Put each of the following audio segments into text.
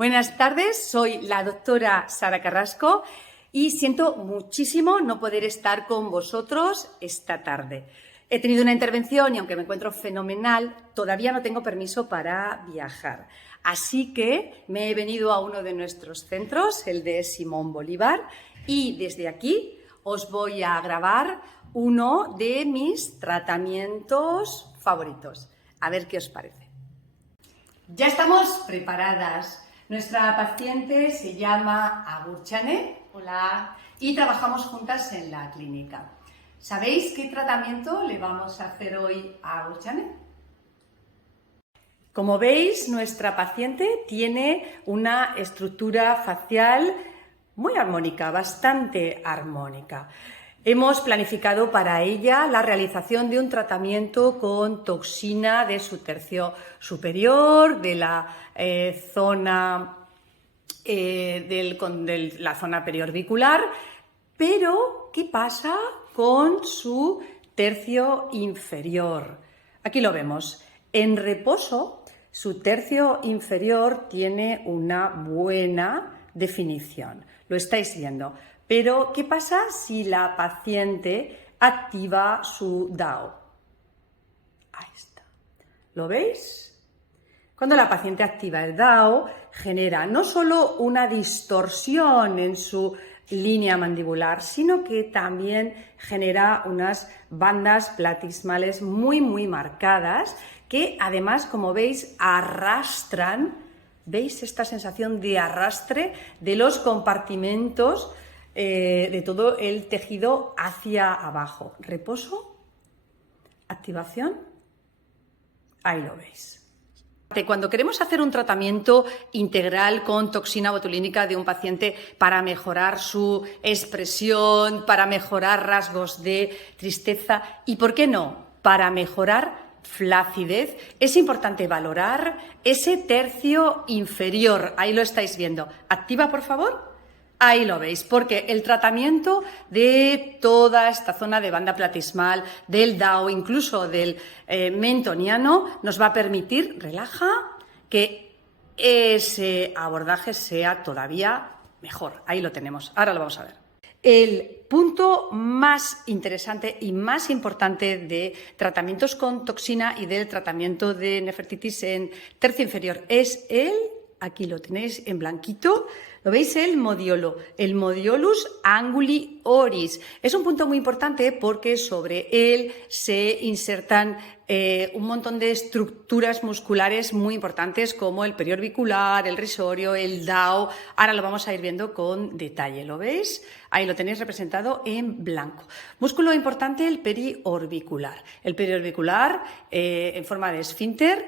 Buenas tardes, soy la doctora Sara Carrasco y siento muchísimo no poder estar con vosotros esta tarde. He tenido una intervención y aunque me encuentro fenomenal, todavía no tengo permiso para viajar. Así que me he venido a uno de nuestros centros, el de Simón Bolívar, y desde aquí os voy a grabar uno de mis tratamientos favoritos. A ver qué os parece. Ya estamos preparadas. Nuestra paciente se llama Agur Chane. Hola. Y trabajamos juntas en la clínica. ¿Sabéis qué tratamiento le vamos a hacer hoy a Agur Chane? Como veis, nuestra paciente tiene una estructura facial muy armónica, bastante armónica. Hemos planificado para ella la realización de un tratamiento con toxina de su tercio superior, de la zona la zona periorbicular, pero ¿qué pasa con su tercio inferior? Aquí lo vemos. En reposo, su tercio inferior tiene una buena definición. Lo estáis viendo. Pero, ¿qué pasa si la paciente activa su DAO? Ahí está. ¿Lo veis? Cuando la paciente activa el DAO, genera no solo una distorsión en su línea mandibular, sino que también genera unas bandas platismales muy marcadas que además, como veis, arrastran. ¿Veis esta sensación de arrastre de los compartimentos de todo el tejido hacia abajo? Reposo, activación, ahí lo veis. Cuando queremos hacer un tratamiento integral con toxina botulínica de un paciente para mejorar su expresión, para mejorar rasgos de tristeza y, ¿por qué no?, para mejorar flacidez, es importante valorar ese tercio inferior. Ahí lo estáis viendo. Activa, por favor. Ahí lo veis, porque el tratamiento de toda esta zona de banda platismal, del DAO, incluso del mentoniano, nos va a permitir, relaja, que ese abordaje sea todavía mejor. Ahí lo tenemos. Ahora lo vamos a ver. El punto más interesante y más importante de tratamientos con toxina y del tratamiento de nefritis en tercio inferior es aquí lo tenéis en blanquito, ¿lo veis? El modiolo, el modiolus anguli oris. Es un punto muy importante porque sobre él se insertan un montón de estructuras musculares muy importantes como el periorbicular, el risorio, el DAO. Ahora lo vamos a ir viendo con detalle, ¿lo veis? Ahí lo tenéis representado en blanco. Músculo importante, el periorbicular. El periorbicular en forma de esfínter.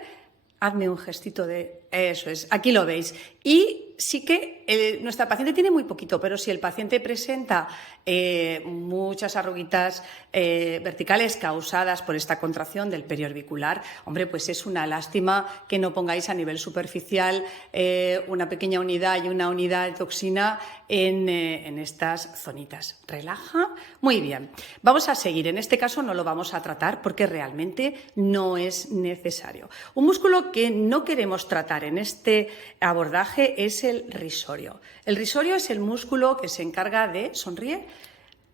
Hazme un gestito de... Eso es, aquí lo veis. Y sí que nuestra paciente tiene muy poquito, pero si el paciente presenta muchas arruguitas verticales causadas por esta contracción del periorbicular, hombre, pues es una lástima que no pongáis a nivel superficial una pequeña unidad y una unidad de toxina en estas zonitas. Relaja. Muy bien. Vamos a seguir. En este caso no lo vamos a tratar porque realmente no es necesario. Un músculo que no queremos tratar en este abordaje es el risorio. El risorio es el músculo que se encarga de, sonríe,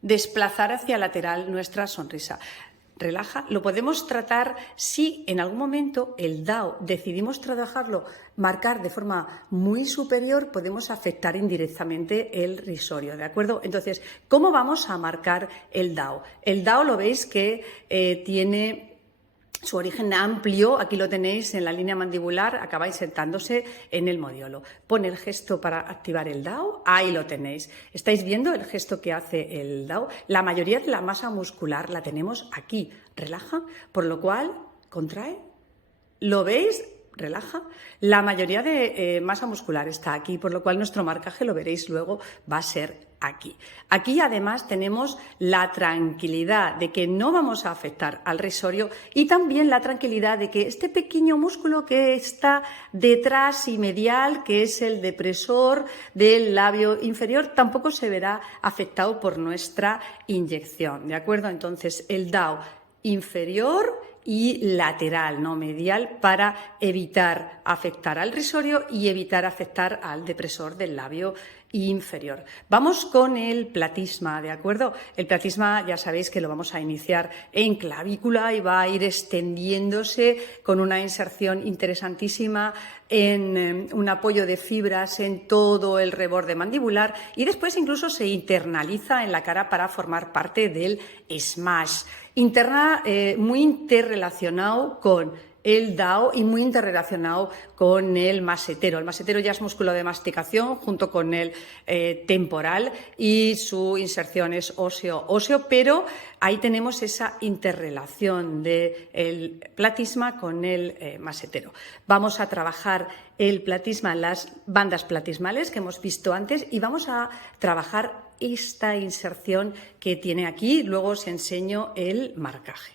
desplazar hacia lateral nuestra sonrisa. Relaja. Lo podemos tratar si en algún momento el DAO decidimos trabajarlo, marcar de forma muy superior, podemos afectar indirectamente el risorio, ¿de acuerdo? Entonces, ¿cómo vamos a marcar el DAO? El DAO lo veis que tiene su origen amplio, aquí lo tenéis en la línea mandibular, acaba insertándose en el modiolo. Pone el gesto para activar el DAO, ahí lo tenéis. ¿Estáis viendo el gesto que hace el DAO? La mayoría de la masa muscular la tenemos aquí. Relaja, por lo cual contrae. ¿Lo veis? Relaja. La mayoría de masa muscular está aquí, por lo cual nuestro marcaje, lo veréis luego, va a ser aquí. Aquí además tenemos la tranquilidad de que no vamos a afectar al risorio y también la tranquilidad de que este pequeño músculo que está detrás y medial, que es el depresor del labio inferior, tampoco se verá afectado por nuestra inyección, ¿de acuerdo? Entonces el DAO inferior y lateral, no medial, para evitar afectar al risorio y evitar afectar al depresor del labio inferior. Vamos con el platisma, ¿de acuerdo? El platisma ya sabéis que lo vamos a iniciar en clavícula y va a ir extendiéndose con una inserción interesantísima en un apoyo de fibras en todo el reborde mandibular y después incluso se internaliza en la cara para formar parte del smash. Muy interrelacionado con el DAO y muy interrelacionado con el masetero. El masetero ya es músculo de masticación junto con el temporal y su inserción es óseo, pero ahí tenemos esa interrelación del platisma con el masetero. Vamos a trabajar el platisma, las bandas platismales que hemos visto antes y vamos a trabajar esta inserción que tiene aquí. Luego os enseño el marcaje.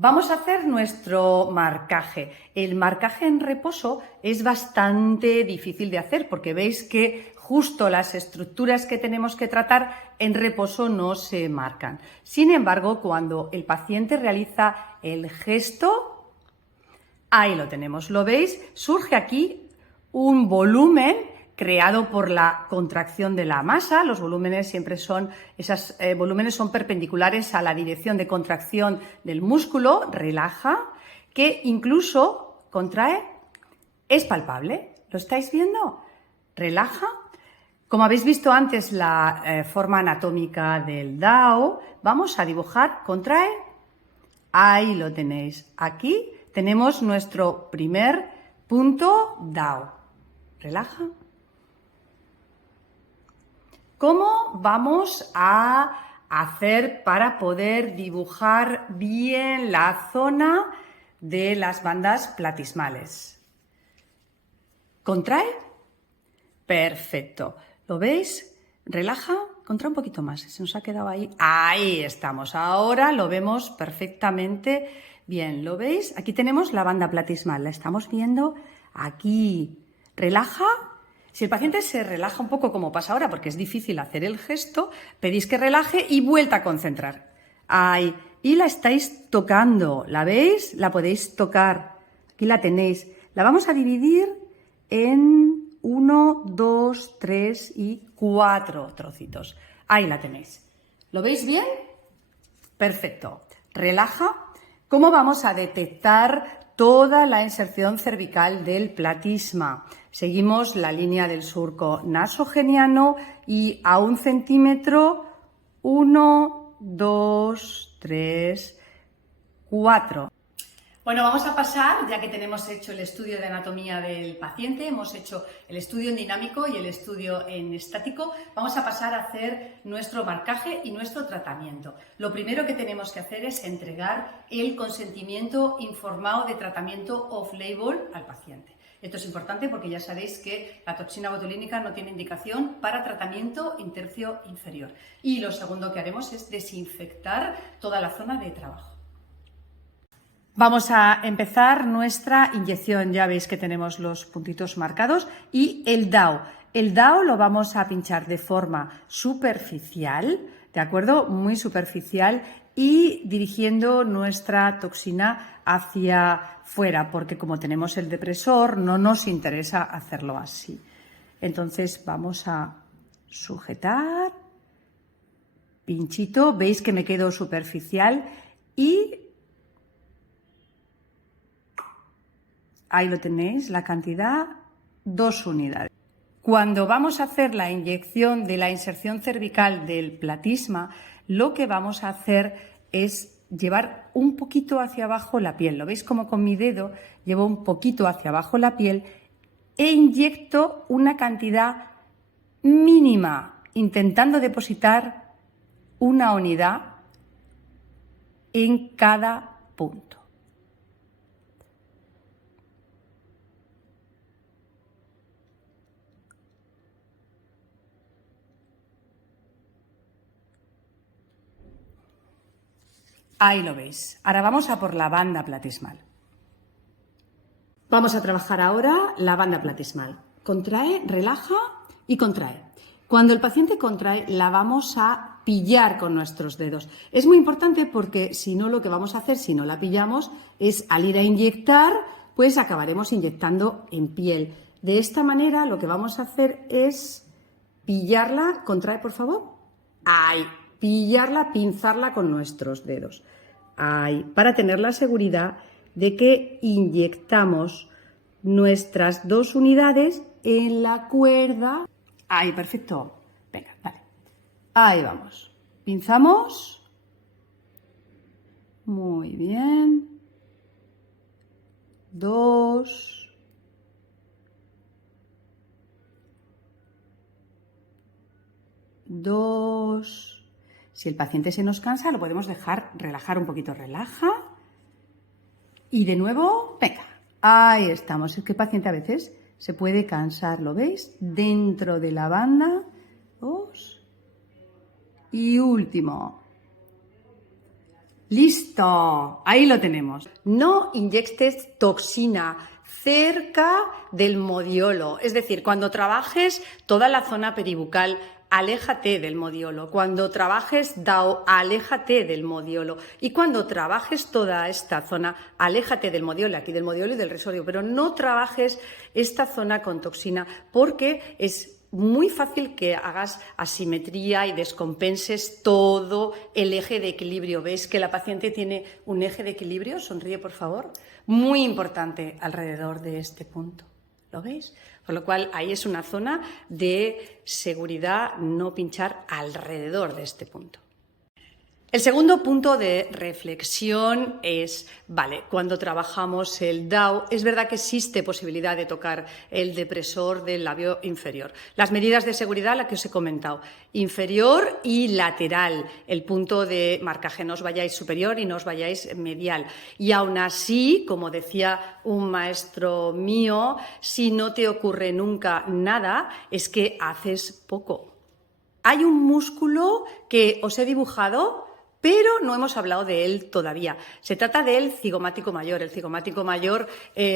Vamos a hacer nuestro marcaje. El marcaje en reposo es bastante difícil de hacer porque veis que justo las estructuras que tenemos que tratar en reposo no se marcan. Sin embargo, cuando el paciente realiza el gesto, ahí lo tenemos, ¿lo veis? Surge aquí un volumen creado por la contracción de la masa. Los volúmenes siempre son, volúmenes son perpendiculares a la dirección de contracción del músculo, relaja, que incluso contrae, es palpable. ¿Lo estáis viendo? Relaja. Como habéis visto antes la forma anatómica del DAO, vamos a dibujar, contrae, ahí lo tenéis. Aquí tenemos nuestro primer punto DAO. Relaja. ¿Cómo vamos a hacer para poder dibujar bien la zona de las bandas platismales? ¿Contrae? Perfecto. ¿Lo veis? Relaja. Contrae un poquito más. Se nos ha quedado ahí. Ahí estamos. Ahora lo vemos perfectamente bien. ¿Lo veis? Aquí tenemos la banda platismal. La estamos viendo aquí. Relaja. Si el paciente se relaja un poco como pasa ahora, porque es difícil hacer el gesto, pedís que relaje y vuelta a concentrar. Ahí. Y la estáis tocando. ¿La veis? La podéis tocar. Aquí la tenéis. La vamos a dividir en 1, 2, 3 y 4 trocitos. Ahí la tenéis. ¿Lo veis bien? Perfecto. Relaja. ¿Cómo vamos a detectar toda la inserción cervical del platisma? Seguimos la línea del surco nasogeniano y a 1 centímetro, 1, 2, 3, 4. Bueno, vamos a pasar, ya que tenemos hecho el estudio de anatomía del paciente, hemos hecho el estudio en dinámico y el estudio en estático, vamos a pasar a hacer nuestro marcaje y nuestro tratamiento. Lo primero que tenemos que hacer es entregar el consentimiento informado de tratamiento off-label al paciente. Esto es importante porque ya sabéis que la toxina botulínica no tiene indicación para tratamiento en tercio inferior. Y lo segundo que haremos es desinfectar toda la zona de trabajo. Vamos a empezar nuestra inyección. Ya veis que tenemos los puntitos marcados y el DAO. El DAO lo vamos a pinchar de forma superficial, ¿de acuerdo? Muy superficial y dirigiendo nuestra toxina hacia fuera, porque como tenemos el depresor no nos interesa hacerlo así. Entonces vamos a sujetar, pinchito, veis que me quedo superficial y ahí lo tenéis, la cantidad, 2 unidades. Cuando vamos a hacer la inyección de la inserción cervical del platisma, lo que vamos a hacer es llevar un poquito hacia abajo la piel. ¿Lo veis como con mi dedo llevo un poquito hacia abajo la piel e inyecto una cantidad mínima, intentando depositar una unidad en cada punto? Ahí lo veis. Ahora vamos a por la banda platismal. Vamos a trabajar ahora la banda platismal. Contrae, relaja y contrae. Cuando el paciente contrae, la vamos a pillar con nuestros dedos. Es muy importante porque si no, lo que vamos a hacer, si no la pillamos, es al ir a inyectar, pues acabaremos inyectando en piel. De esta manera lo que vamos a hacer es pillarla, contrae por favor, ahí, pillarla, pinzarla con nuestros dedos, ahí, para tener la seguridad de que inyectamos nuestras 2 unidades en la cuerda. Ahí, perfecto. Venga, dale. Ahí vamos. Pinzamos. Muy bien. 2. 2. Si el paciente se nos cansa, lo podemos dejar relajar un poquito. Relaja. Y de nuevo, venga. Ahí estamos. Es que el paciente a veces se puede cansar, ¿lo veis? Dentro de la banda. 2. Y último. ¡Listo! Ahí lo tenemos. No inyectes toxina cerca del modiolo. Es decir, cuando trabajes toda la zona peribucal, aléjate del modiolo. Cuando trabajes DAO, aléjate del modiolo. Y cuando trabajes toda esta zona, aléjate del modiolo, aquí del modiolo y del risorio. Pero no trabajes esta zona con toxina porque es muy fácil que hagas asimetría y descompenses todo el eje de equilibrio. ¿Veis que la paciente tiene un eje de equilibrio? Sonríe, por favor. Muy importante alrededor de este punto. ¿Lo veis? Por lo cual, ahí es una zona de seguridad, no pinchar alrededor de este punto. El segundo punto de reflexión es, vale, cuando trabajamos el DAO, es verdad que existe posibilidad de tocar el depresor del labio inferior. Las medidas de seguridad, las que os he comentado, inferior y lateral, el punto de marcaje, no os vayáis superior y no os vayáis medial. Y aún así, como decía un maestro mío, si no te ocurre nunca nada, es que haces poco. Hay un músculo que os he dibujado, pero no hemos hablado de él todavía. Se trata del cigomático mayor. El cigomático mayor,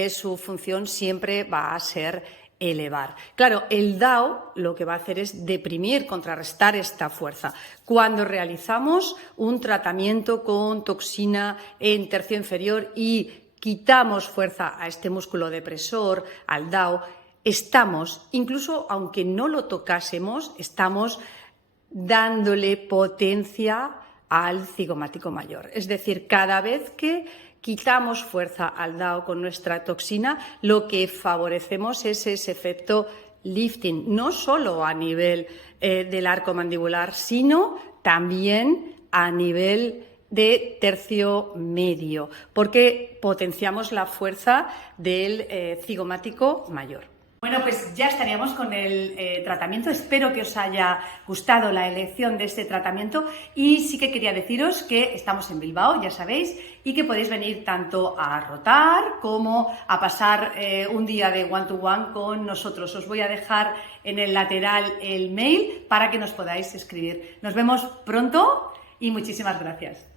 su función siempre va a ser elevar. Claro, el DAO lo que va a hacer es deprimir, contrarrestar esta fuerza. Cuando realizamos un tratamiento con toxina en tercio inferior y quitamos fuerza a este músculo depresor, al DAO, estamos, incluso aunque no lo tocásemos, estamos dándole potencia al cigomático mayor. Es decir, cada vez que quitamos fuerza al DAO con nuestra toxina, lo que favorecemos es ese efecto lifting, no solo a nivel del arco mandibular, sino también a nivel de tercio medio, porque potenciamos la fuerza del cigomático mayor. Bueno, pues ya estaríamos con el tratamiento. Espero que os haya gustado la elección de este tratamiento y sí que quería deciros que estamos en Bilbao, ya sabéis, y que podéis venir tanto a rotar como a pasar un día de one-to-one con nosotros. Os voy a dejar en el lateral el mail para que nos podáis escribir. Nos vemos pronto y muchísimas gracias.